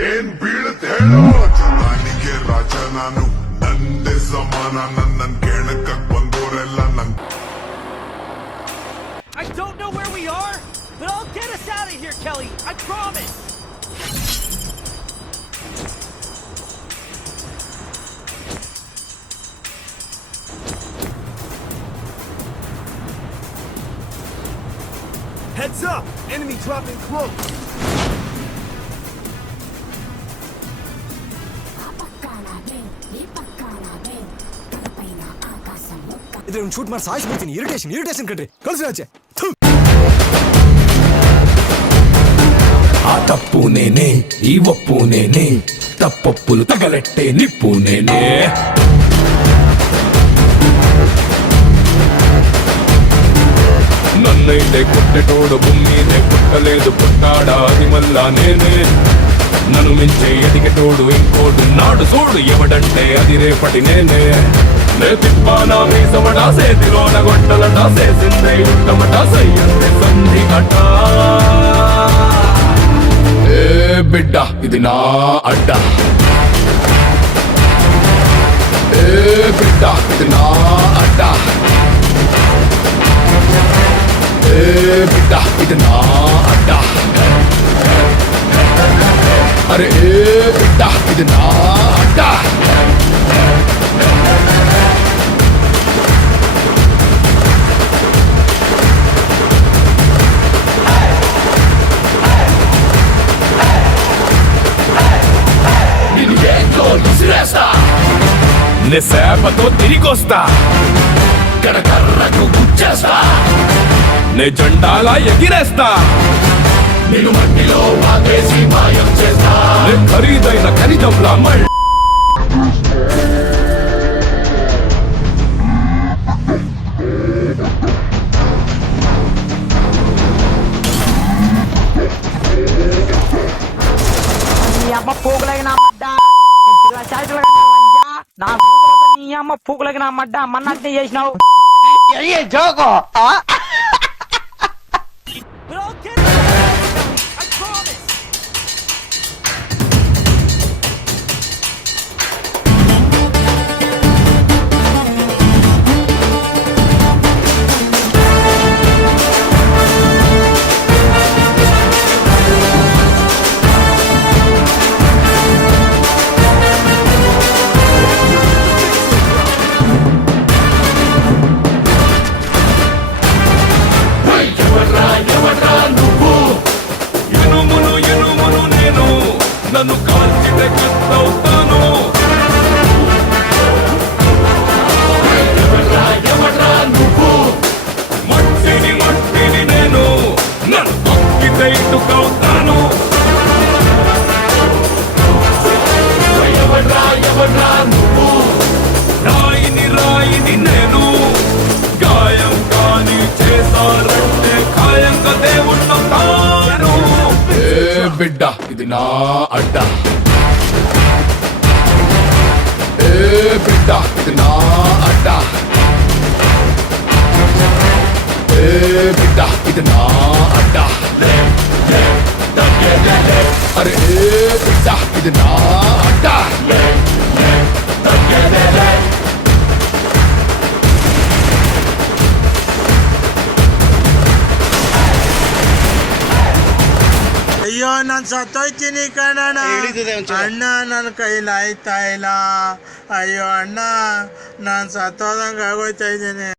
ಏನ್ ಬೀಳುತ್ತೆ ಹೇಳು ಜನಾನಿಗೆ ರಾಜ ನಾನು ನಂದೇ ಸಮಾನ ನನ್ ಕೆಣಕಕ್ ಬಂದೋರೆಲ್ಲ ನನ್ I don't know where we are, but I'll get us out of here, Kelly. I promise. Heads up! Enemy dropping close! ಇದನ್ನ ಶೂಟ್ ಮಾಡಿ ಸಾಯಿಸ್ಬಿಡ್ತೀನಿ. ಇರಿಟೇಷನ್ ಕಣ್ರಿ, ಕಳ್ಸಿ ಆಚೆ. ఆ తప్పు నేనే, ఈ ఒప్పు నేనే, తప్పొప్పులు తగలెట్టే నిప్పు నేనే. నన్నైతే కొట్టెటోడు భూమినే పుట్టలేదు, పుట్టాడా అది మళ్ళా నేనే. నన్ను మించే ఎదిగేటోడు ఇంకోడు నాడు చూడు, ఎవడంటే అది రేపటి నేనే. నే తిప్పానా మీసమటా, సేతిలోన గొట్టలటా, సేసిందే ఉట్టమటా, సయ్యందే సంధి కట. ఏ బిడ్డ ఇది నా అడ్డ, ఏ బిడ్డ ఇది నా అడ్డ, ఏ బిడ్డ ఇది నా అడ్డ. అరే ఏ బిడ్డ ఇది నా అడ్డ. నే సేపతో తిరిగొస్తా, కరకర్రకు గుచ్చేస్తా, నే జెండాలా ఎగిరేస్తా, నేను మట్టిలో వాగేసి మాయం చేస్తా, నే ఖరీదైన ఖనిజంలా మళ్ళీ అమ్మ పోగులగిన మడ్డ నా నీ అమ్మ పూకులగిన మడ్డ మన్నట్టే చేసినావు. జోకో నన్ను కాల్చితే కత్తవుతాను. నువ్వు మట్టిని నేను, నన్ను తొక్కితే ఇటుకవుతాను. నువ్వు రాయిని నేను, గాయం కాని చేశారంటే ఖాయంగా దేవుళ్ళవుతాను. బిడ్డ ఇది నా అడ్డ, ఏ బిడ్డ ఇది నా అడ్డ, ఏ బిడ్డ ఇది నా అడ్డ. అరే ఏ బిడ్డ ఇది నా అడ్డ. ಅಯ್ಯೋ ನಾನು ಸತ್ತೋಯ್ತೀನಿ ಕಣಣ್ಣ. ಅಣ್ಣ ನನ್ನ ಕೈಲಿ ಆಯ್ತಾ ಇಲ್ಲ. ಅಯ್ಯೋ ಅಣ್ಣ ನಾನು ಸತ್ತೋದಂಗೆ ಆಗೋಯ್ತಾ ಇದ್ದೀನಿ.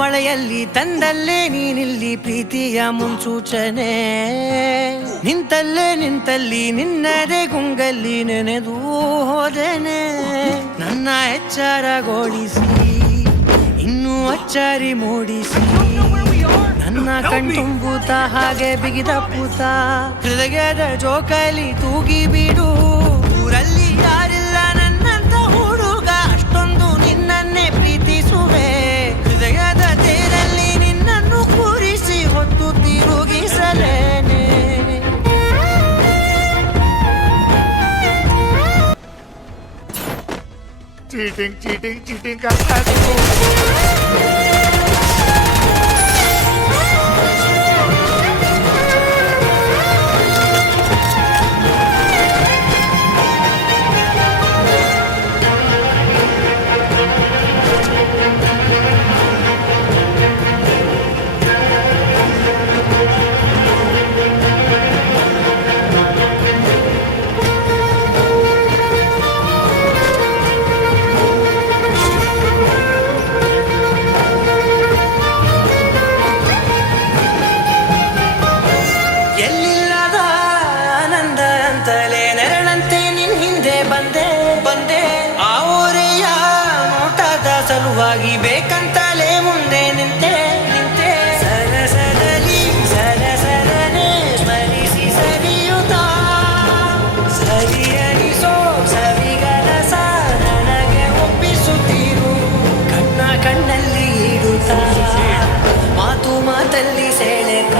ಮಳೆಯಲ್ಲಿ ತಂದಲ್ಲೇ ನೀನಿಲ್ಲಿ ಪ್ರೀತಿಯ ಮುನ್ಸೂಚನೆ, ನಿಂತಲ್ಲಿ ನಿನ್ನದೇ ಗುಂಗಲ್ಲಿ ನೆನೆದು ಹೋದೆನೆ. ನನ್ನ ಎಚ್ಚರಗೊಳಿಸಿ ಇನ್ನೂ ಅಚ್ಚರಿ ಮೂಡಿಸಿ, ನನ್ನ ಕಣ್ತುಂಬುತ್ತ ಹಾಗೆ ಬಿಗಿದ ಪೂತ ಹೃದಯದ ಜೋಕಾಲಿ ತೂಗಿ ಬಿಡು ಊರಲ್ಲಿ ಯಾರಿಲ್ಲ ನನ್ನಂತ ಹುಡುಗ ಅಷ್ಟೊಂದು ನಿನ್ನನ್ನೇ ಪ್ರೀತಿಸುವೆ ಹೃದಯದ ತೇರಲ್ಲಿ ನಿನ್ನನ್ನು ಕೂರಿಸಿ ಹೊತ್ತು ತಿರುಗಿಸಲೇನೆ चीटिंग चीटिंग चीटिंग करता है देखो ಎಲ್ಲಿಲ್ಲದ ಆನಂದ ಅಂತಲೇ ನೆರಳಂತೆ ನಿನ್ ಹಿಂದೆ ಬಂದೆ ಬಂದೆ ಆ ಊರೆಯ ನೋಟದ ಸಲುವಾಗಿ ಬೇಕಂತಲೇ ಮುಂದೆ ನಿಂತೆ ನಿಂತೆ ಸರಸರಲಿ ಸರಸರನೆ ಸ್ಮರಿಸಿ ಸರಿಯುತ್ತ ಸರಿಯನಿಸೋ ಸವಿಗನಸ ನನಗೆ ಒಪ್ಪಿಸುತ್ತೀರು ಕಣ್ಣ ಕಣ್ಣಲ್ಲಿ ಇಡುತ್ತ ಮಾತು ಮಾತಲ್ಲಿ ಸೆಳೆಕ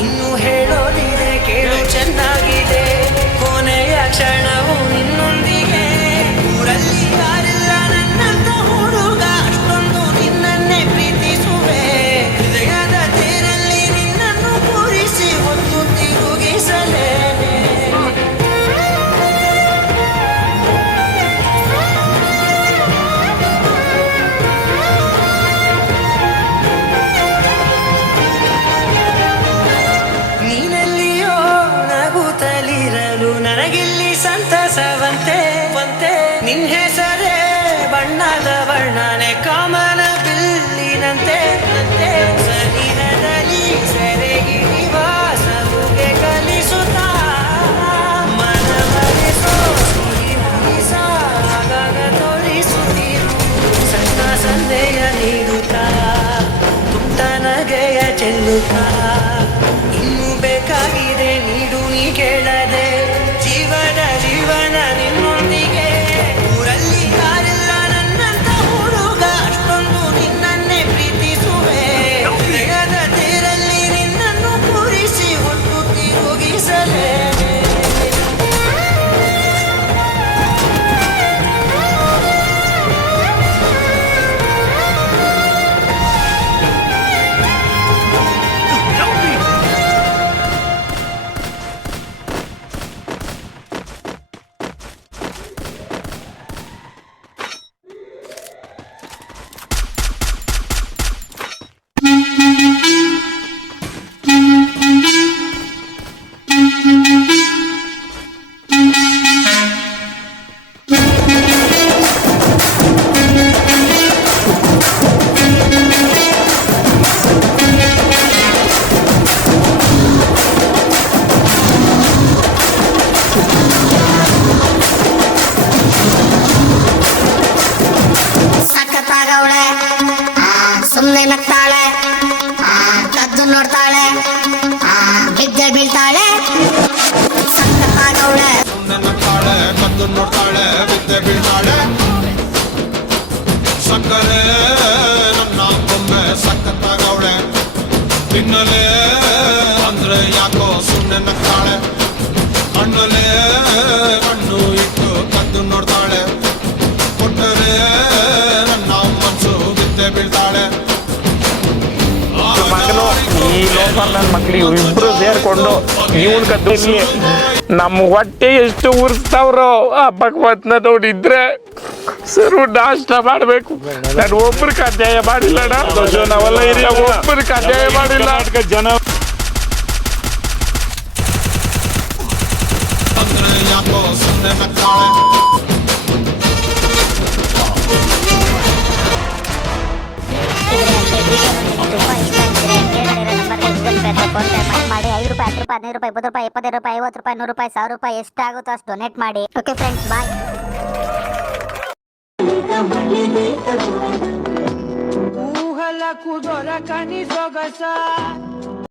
ಇನ್ನು ಹೇಳೋದಿದೆ ಕೇಳು ಚೆನ್ನಾಗಿದೆ ಕೊನೆಯ ಕ್ಷಣವು ನಿನ್ನೊಂದಿಗೆ ಊರಲ್ಲಿ ಯಾರಿಲ್ಲ ನನ್ನಂತ ಹುಡುಗ ಅಷ್ಟೊಂದು ನಿನ್ನನ್ನೇ ಪ್ರೀತಿಸುವೆ ಹೃದಯದ ತೇರಲ್ಲಿ ನಿನ್ನನ್ನು ಕೂರಿಸಿ ಹೊತ್ತು ತಿರುಗಿಸಲೇನೆ ನೀನಲ್ಲಿಯೋ ನಗುತ್ತಲಿರಲು ನನಗಿಲ್ಲಿ ಸಂತಸವಂತೆ ಬಂತೆ ನಿನ್ ಹೆಸರೇ ಬಣ್ಣದ ವರ್ಣನೆ ಕಾಮನ ಬಿಲ್ಲಿನಂತೆ ಶರೀರದಲ್ಲಿ ಸೆರೆಗಿಳಿವ ಸಲುಗೆ ಕಲಿಸುತ್ತ ಮನವರಿಸೋ ಸಿಹಿ ಮುಗಿಸ ಆಗಾಗ ತೋರಿಸುತ್ತೀರು ಸಣ್ಣ ಸಂದೇಹ ನೀಡುತ್ತಾ ತುಂಟ ನಗೆಯ ಚೆಲ್ಲುತ್ತಾ ಇನ್ನು ಬೇಕಾಗಿದೆ ನೀಡು ನೀ ಕೇಳದೆ ಜೀವನ ನಿನ್ನೊಂದಿಗೆ ಊರಲ್ಲಿ ಯಾರಿಲ್ಲ ನನ್ನಂತ ಹುಡುಗ ಅಷ್ಟೊಂದು ನಿನ್ನನ್ನೇ ಪ್ರೀತಿಸುವೆ ಹೃದಯದ ತೇರಲ್ಲಿ ನಿನ್ನನ್ನು ಕೂರಿಸಿ ಹೊತ್ತು ತಿರುಗಿಸಲೇನೆ ಸಖತ್ತಾಗವಳೆ ಸುಮ್ಮನೆ ನಗ್ತಾಳೆ ಕದ್ದು ನೋಡ್ತಾಳೆ ಬಿದ್ದೆ ಬೀಳ್ತಾಳೆ ಸಖತ್ತಾಗವಳೆ ನಗ್ತಾಳೆ ಕದ್ದು ನೋಡ್ತಾಳೆ ಬಿದ್ದೆ ಬೀಳ್ತಾಳೆ ಸಕ್ಕರೆ ನನ್ನ ಬೊಮ್ಮೆ ಸಖತ್ತಾಗವಳೆ ತಿನ್ನಲೇ ಅಂದ್ರೆ ಯಾಕೋ ಸುಮ್ಮನೆ ನಗ್ತಾಳೆ ಕಣ್ಣಲ್ಲೇ ಕಣ್ಣು ಇಟ್ಟು ಕದ್ದು ನೋಡ್ತಾಳೆ ಕೊಟ್ಟರೆ ನನ್ನ ಮನಸ್ಸು ಬಿದ್ದೆ ಬೀಳ್ತಾಳೆ ಮಗನು ಈ ಲೋಫರ್ ನನ್ನ ಮಕ್ಳು ಇವ್ರಿಬ್ರು ಸೇರ್ಕೊಂಡು ಇವನ್ ಕದ್ದು ನಮ್ಮ ಹೊಟ್ಟೆ ಎಷ್ಟು ಉರ್ಸ್ತಾವ್ರೋ ಆ ಭಗವತ್ನ ನೋಡಿದ್ರೆ ಸರು ನಾಷ್ಟ ಮಾಡ್ಬೇಕು ನಾನು ಒಬ್ರಿಗೆ ಅಧ್ಯಾಯ ಮಾಡಿಲ್ಲ ನಾವೆಲ್ಲ ಹಿರಿಯ ಒಬ್ರಿಗೆ ಅಧ್ಯಾಯ ಮಾಡಿಲ್ಲ ಜನ ಅಂದ್ರೆ ಯಾಕೋ ಸುಮ್ಮನೆ ನಗ್ತಾಳೆ ಮಾಡಿ 5 ರೂಪಾಯಿ 10 ರೂಪಾಯಿ 15 ರೂಪಾಯಿ 20 ರೂಪಾಯಿ 25 ರೂಪಾಯಿ 50 ರೂಪಾಯಿ 100 ರೂಪಾಯಿ 1000 ರೂಪಾಯಿ ಎಷ್ಟಾಗುತ್ತೋ ಅಷ್ಟು ಡೊನೇಟ್ ಮಾಡಿ ಓಕೆ ಫ್ರೆಂಡ್ಸ್ ಬಾಯ್ ಊಹಲ దొరకని సొగస